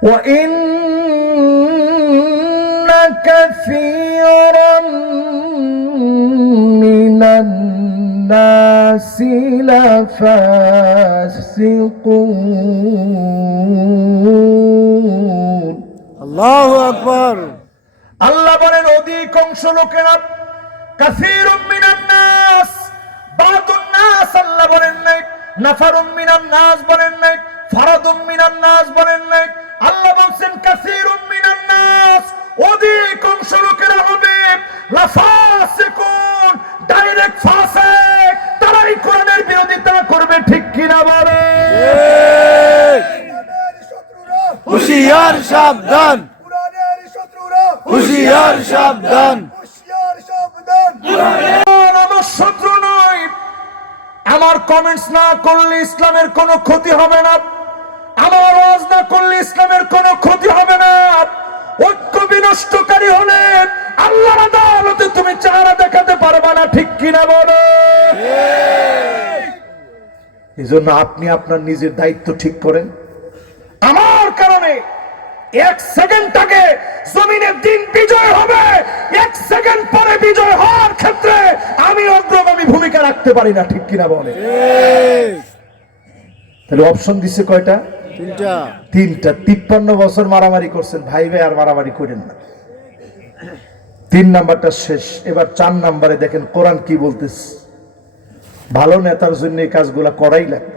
وإن كثيرا من الناس لفاسقون আল্লাহু আকবার আল্লাহ বলেন অধিকাংশ লোকেরা কাসীরুম মিনান নাস বাদুন নাস আল্লাহ বলেন নাই নাফারুম মিনান নাস বলেন নাই ফারাদুম মিনান নাস বলেন নাই আল্লাহ বলছেন কাসীরুম মিনান নাস অধিকাংশ লোকেরা হবে। লাফাসিকুন ডাইরেক্ট ফাসিক তারাই কোরআনের বিরোধিতা করবে ঠিক কিনা বলে? হুশিয়ার সাবধান। পুরাণের শত্রুরা হুশিয়ার সাবধান। হুঁশিয়ার সাবধান কোরআন আমার শত্রু নয়। আমার কমেন্টস না করলে ইসলামের কোনো ক্ষতি হবে না। আমার আওয়াজ না করলে ইসলামের কোনো ক্ষতি হবে না। ঐক্য বিনষ্টকারী আদালতে তুমি চেহারা দেখাতে পারবে না, ঠিক কিনা বলো? এই জন্য আপনি আপনার নিজের দায়িত্ব ঠিক করেন। আমার কারণে এক সেকেন্ড আগে জমিনের দিন বিজয় হবে, এক সেকেন্ড পরে বিজয় হওয়ার ক্ষেত্রে আমি অগ্রগামী ভূমিকা রাখতে পারি না, ঠিক কিনা বলে? তাহলে অপশন দিছে কয়টা? তিনটা। তিপ্পান্ন বছর মারামারি করছেন। ভাই ভাই আর মারামারি করেন না। তিন নাম্বারটা শেষ। এবার চার নাম্বারে দেখেন কোরআন কি ভালো নেতার জন্য এই কাজগুলা করাই লাগে।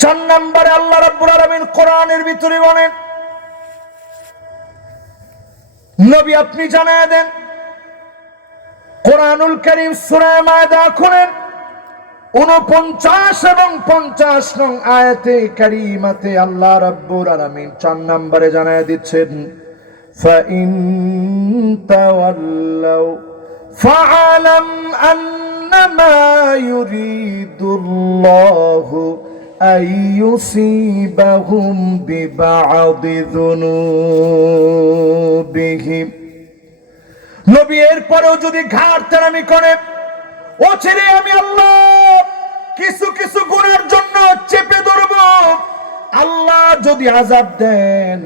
চার নাম্বারে আল্লাহ রাব্বুল আলামিন কোরআনের ভিতরে বলেন, নবী আপনি জানায় দেন, কোরআনুল করিম সূরা মায়দা খুলেন। উনপঞ্চাশ এবং পঞ্চাশ নং আয়াতে কারিমাতে আল্লাহ রাব্বুল আলামিন চার নম্বরে জানায় দিচ্ছেন فإن تولوا فاعلم أنما يريد الله أن يصيبهم ببعض ذنوبهم নবী এরপরেও যদি ঘাট তেরামি করে ও ছেড়ে আমি আল্লাহ কিছু কিছু গুণের জন্য চেপে ধরব। আল্লাহ যদি আজাব দেন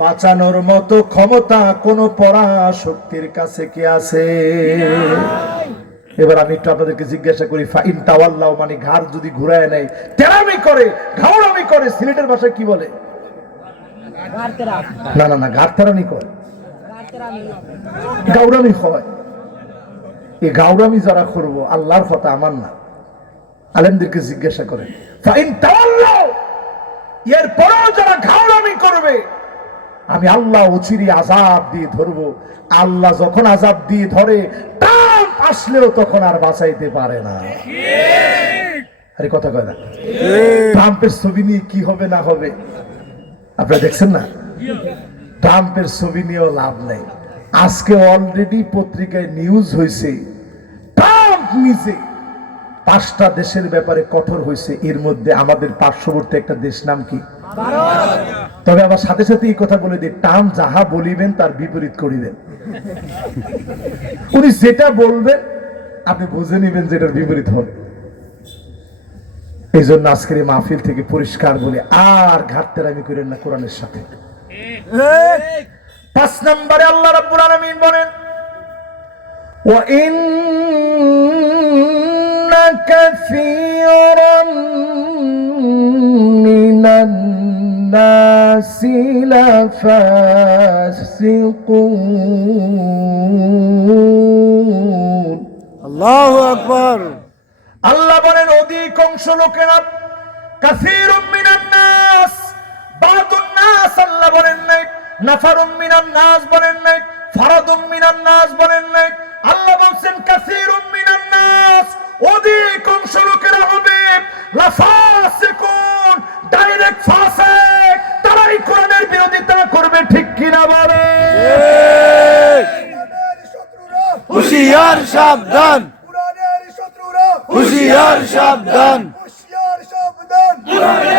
বাঁচানোর মতো ক্ষমতা কোন পরা শক্তির কাছে কি আছে? এবার আমি একটু আপনাদেরকে জিজ্ঞাসা করি ফাইন তাওয়াল্লাহ মানে ঘাড় যদি ঘুরায় নেয় তেরামি করে ঘাওড়ামি করে সিলেটের ভাষায় কি বলে? না না না ঘাড় তেরামি করে। গাউরামি হয়। এই গাউরামি যারা করব, আল্লাহর কথা আমার না। আলেমদেরকে জিজ্ঞাসা করে তাওয়াল্লাহ যারা করবে, আমি আল্লাহ আজাব দিয়ে ধরবো। আল্লাহ যখন আজাব দিয়ে ধরে, টান আসলেও তখন আর বাঁচাইতে পারে না। আরে কথা কয় না। ট্রাম্পের ছবি নিয়ে কি হবে না হবে? আপনারা দেখছেন না? ট্রাম্পের ছবি নিয়েও লাভ নেই। আজকে অলরেডি পত্রিকায় নিউজ হয়েছে নিজে। পাঁচটা দেশের ব্যাপারে কঠোর হয়েছে এর মধ্যে আমাদের পার্শ্ববর্তী একটা দেশ নাম কি? তবে আমার সাথে সাথে এই কথা বলে দিই টান যাহা বলিবেন তার বিপরীত করিবেন। উনি যেটা বলবেন আপনি বুঝে নিবেন যেটার বিপরীত হবে। এই জন্য আজকের এই মাহফিল থেকে পরিষ্কার বলে আর ঘাটতের আমি করেন না কোরআনের সাথে। পাঁচ নম্বরে আল্লাহ রাব্বুল আলামিন বলেন ওয়া ইন كثيرا من الناس لفاسقون আল্লাহু আকবার আল্লাহ বলেন অধিকাংশ লোকেরা কাসীরুম মিনান নাস বাদুন নাস আল্লাহ বলেন নাই নাফারুম মিনান নাস বলেন নাই ফারাদুম মিনান নাস বলেন নাই আল্লাহ বলছেন কাসীরুম মিনান নাস অধিকাংশ লোকেরা হবে লাফাসিকুন ডাইরেক্ট ফাসিক তারাই কোরআনের বিরোধিতা করবে ঠিক কিনা বলে? হুশিয়ার সাবধান। হুশিয়ার সাবধান। হুশিয়ার সাবধান।